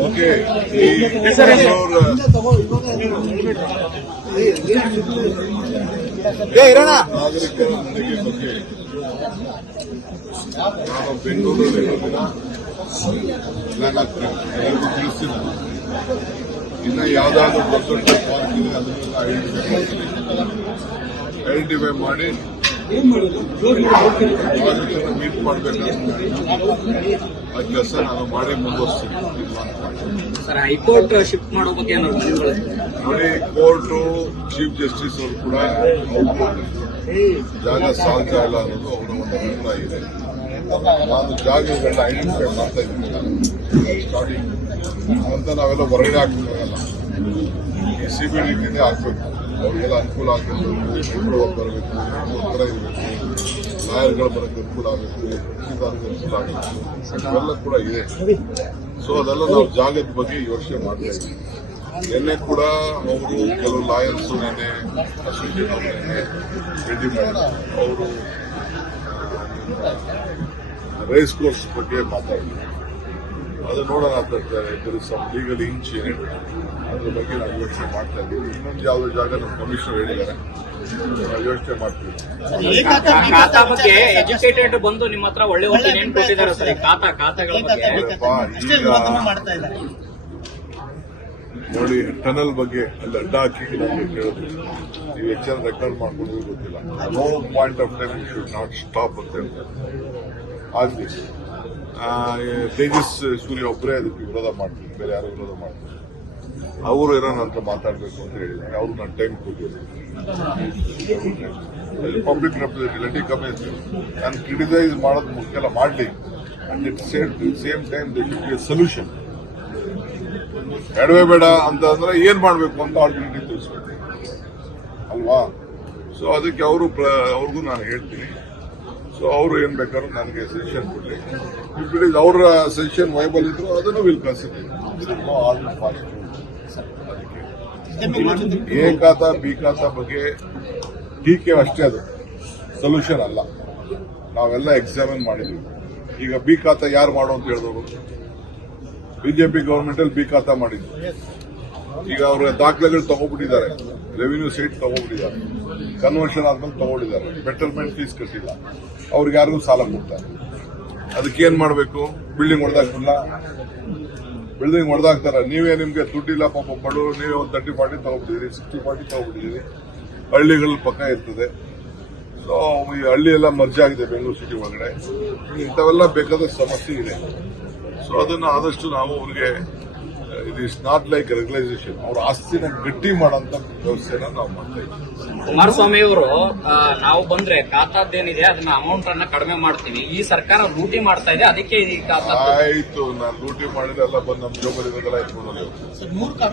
Okay ನಾಗರಿಕರ ನಡಿಗೆ ಬಗ್ಗೆ ನಾನು ಬೆಂಗಳೂರಲ್ಲಿ ಇರೋದಿಲ್ಲ ನಾನು ಎಲ್ಲರಿಗೂ ತಿಳಿಸ್ತೀನಿ ಇನ್ನು ಯಾವ್ದಾದ್ರು ದೊಡ್ಡ ಪಾರ್ಕ್ ಇದೆ ಅದನ್ನೆಲ್ಲ ಐಡೆಂಟಿಫೈ ಮಾಡಿ. ಮೀಟ್ ಮಾಡಬೇಕಂತ ಆ ಕೆಲಸ ನಾನು ಮಾಡಿ ಮುಂದುವರಿಸ್ತೀನಿ ಸರ್ ಹೈಕೋರ್ಟ್ ಶಿಫ್ಟ್ ಮಾಡೋ ಬಗ್ಗೆ? ನೋಡಿ ಕೋರ್ಟು ಚೀಫ್ ಜಸ್ಟಿಸ್ ಅವರು ಕೂಡ ಜಾಗ ಸಾಧ್ಯ ಇಲ್ಲ ಅನ್ನೋದು ಅವರ ಒಂದು ಅಭಿಪ್ರಾಯ ಇದೆ. ನಾನು ಜಾಗ ಐಡೆಂಟಿಫೈ ಮಾಡ್ತಾ ಇದ್ದೀನಿ. ಸ್ಟಾರ್ಟಿಂಗ್ ಅಂತ ನಾವೆಲ್ಲ ಹೊರಗಡೆ ಹಾಕ್ಬೇಕಾಗಲ್ಲ ಈ ಸಿ ಬಿ ಡಿಟಿನೇ ಹಾಕ್ಬೇಕು. ಅವ್ರಿಗೆಲ್ಲ ಅನುಕೂಲ ಆಗಬೇಕು ಇಬ್ಬರು ಬರಬೇಕು ಉತ್ತರ ಇರಬೇಕು ಲಾಯರ್ಗಳು ಬರೋಕ್ಕೆ ಅನುಕೂಲ ಆಗಬೇಕು ಕೃಷಿದಾರರಿಗೆ ಅನುಕೂಲ ಆಗಬೇಕು ಇವೆಲ್ಲ ಕೂಡ ಇದೆ ಸೊ ಅದೆಲ್ಲ ನಾವು ಜಾಗದ ಬಗ್ಗೆ ಯೋಚನೆ ಮಾಡ್ತಾ ಇದ್ದೀವಿ. ನಿನ್ನೆ ಕೂಡ ಅವರು ಕೆಲವು ಲಾಯರ್ಸ್ ನೆನೆ ಅಸೋಸಿಯೇಟ್ ಅವರು ರೇಸ್ ಕೋರ್ಸ್ ಬಗ್ಗೆ ಮಾತಾಡಿದ್ರು ಅದು ನೋಡೋಣ ಸಮ್ ಲೀಗಲ್ ಇಂಚ್ ಏನಿದೆ ಅದ್ರ ಬಗ್ಗೆ ನಾವು ಯೋಚನೆ ಮಾಡ್ತಾ ಇದ್ದೀವಿ. ಇನ್ನೊಂದು ಯಾವುದೋ ಜಾಗ ನಮ್ಮ ಕಮಿಷನರ್ ಹೇಳಿದ್ದಾರೆ. ನಾವು ಯೋಚನೆ ಮಾಡ್ತೀವಿ. ಎಜುಕೇಟೆಡ್ ಬಂದು ನಿಮ್ಮ ಹತ್ರ ಒಳ್ಳೆ ಮಾಡ್ತಾ ನೋಡಿ ಟನಲ್ ಬಗ್ಗೆ ಅಲ್ಲಿ ಅಡ್ಡ ಹಾಕಿ ನಮಗೆ ಕೇಳಿದ್ರು. ನೀವು ಹೆಚ್ಚಿನ ರೆಕಾರ್ಡ್ ಮಾಡ್ಕೊಂಡು ಗೊತ್ತಿಲ್ಲ. No point of time should not stop ಅಂತ ಹೇಳ್ತಾರೆ. ಆಗ್ಲಿ. ಆ, ತೇಜಸ್ ಸೂರ್ಯ ಒಬ್ಬರೇ ಅದಕ್ಕೆ ವಿರೋಧ ಮಾಡ್ತೀನಿ ಬೇರೆ ಯಾರು ವಿರೋಧ ಮಾಡ್ತಾರೆ. ಅವರು ಏನೋ ನನ್ನ ಹತ್ರ ಮಾತಾಡಬೇಕು ಅಂತ ಹೇಳಿದ್ದಾರೆ ಅವ್ರು ನಾನು ಟೈಮ್ ಕೊಟ್ಟಿದ್ದೀನಿ ಪಬ್ಲಿಕ್ ರೆಪ್ರೆಸೆಂಟೇಟಿವ್ ಕಮ್ಮಿ ನಾನು ಕ್ರಿಟಿಸೈಸ್ ಮಾಡೋದು ಮುಖ್ಯಲ್ಲ ಮಾಡಲಿ. And it same same time they be solution ಬೇಡವೇ ಬೇಡ ಅಂತ ಅಂದ್ರೆ ಏನ್ ಮಾಡಬೇಕು ಅಂತ ಆಲ್ಟರ್ನೇಟಿವ್ ತಿಳಿಸ್ಬೇಕು. ಅಲ್ವಾ? ಸೊ ಅದಕ್ಕೆ ಅವರು ಅವ್ರಿಗೂ ನಾನು ಹೇಳ್ತೀನಿ. ಸೊ ಅವರು ಏನ್ ಬೇಕಾದ್ರು ನನಗೆ ಸಜೆಷನ್ ಕೊಡಲಿ. ಇಫ್ ಇಟ್ ಇಸ್ ಅವರ ಸಜೆಷನ್ ವೈಬಲ್ ಇದ್ರು ಅದನ್ನು will consider A khata B khata ಬಗ್ಗೆ ಟೀಕೆ ಅಷ್ಟೇ ಅದು. ಸೊಲ್ಯೂಷನ್ ಅಲ್ಲ. ನಾವೆಲ್ಲ ಎಕ್ಸಾಮಿನ್ ಮಾಡಿದ್ವಿ. ಈಗ ಬಿ ಖಾತಾ ಯಾರು ಮಾಡೋ ಅಂತ ಹೇಳಿದವರು ಬಿಜೆಪಿ ಗವರ್ಮೆಂಟ್ ಅಲ್ಲಿ ಬಿ ಖಾತಾ ಮಾಡಿದ್ರು ಈಗ ಅವರ ದಾಖಲೆಗಳು ತಗೋಬಿಟ್ಟಿದ್ದಾರೆ. ರೆವಿನ್ಯೂ ಸೀಟ್ ತಗೋಬಿಟ್ಟಿದ್ದಾರೆ. ಕನ್ವರ್ಷನ್ ಆದ್ಮೇಲೆ ತಗೊಂಡಿದ್ದಾರೆ ಬೆಟರ್ಮೆಂಟ್ ಫೀಸ್ ಕಟ್ಟಿಲ್ಲ. ಅವ್ರಿಗೆ ಯಾರಿಗೂ ಸಾಲ ಕೊಡ್ತಾರೆ ಅದಕ್ಕೆ ಏನ್ ಮಾಡಬೇಕು? ಬಿಲ್ಡಿಂಗ್ ಹೊಡೆದಾಕ್ತಿಲ್ಲ ಬಿಲ್ಡಿಂಗ್ ಹೊಡೆದಾಕ್ತಾರೆ. ನೀವೇ ನಿಮ್ಗೆ ದುಡ್ಡಿಲ್ಲ ಪಾಪ ಬಡವರು, ನೀವೇ ಒಂದು ತರ್ಟಿ ಫಾರ್ಟಿ ತಗೋಬಿಟ್ಟಿದ್ರಿ ಸಿಕ್ಸ್ಟಿ ಫಾರ್ಟಿ ತಗೋಬಿಟ್ಟಿದ್ದೀರಿ ಹಳ್ಳಿಗಳ ಪಕ್ಕ ಇರ್ತದೆ. ಸೊ ಈ ಹಳ್ಳಿ ಎಲ್ಲ ಮರ್ಜ್ ಆಗಿದೆ ಬೆಂಗಳೂರು ಸಿಟಿ ಒಳಗಡೆ. ಇಂಥವೆಲ್ಲ ಬೇಕಾದ ಸಮಸ್ಯೆ ಇದೆ. ಸೊ ಅದನ್ನ ಆದಷ್ಟು ನಾವು ಅವ್ರಿಗೆ it is not like regularisation ಅವ್ರ ಆಸ್ತಿನ ಗಟ್ಟಿ ಮಾಡೋಂತ ವ್ಯವಸ್ಥೆನ ನಾವು ಮಾಡ್ತಾ ಇದ್ದೀವಿ. ಕುಮಾರಸ್ವಾಮಿ ಅವರು ನಾವು ಬಂದ್ರೆ ಖಾತಾದ್ದೇನಿದೆ ಅದನ್ನ ಅಮೌಂಟ್ ಅನ್ನ ಕಡಿಮೆ ಮಾಡ್ತೀವಿ. ಈ ಸರ್ಕಾರ ಲೂಟಿ ಮಾಡ್ತಾ ಇದೆ ಅದಕ್ಕೆ ಆಯ್ತು ನಾನು ಲೂಟಿ ಮಾಡಿದ್ರೆ ಎಲ್ಲ ಬಂದು ನಮ್ಮ ಜೋಬರಿ ಇರೋದೆಲ್ಲ ಇಟ್ಕೊಂಡು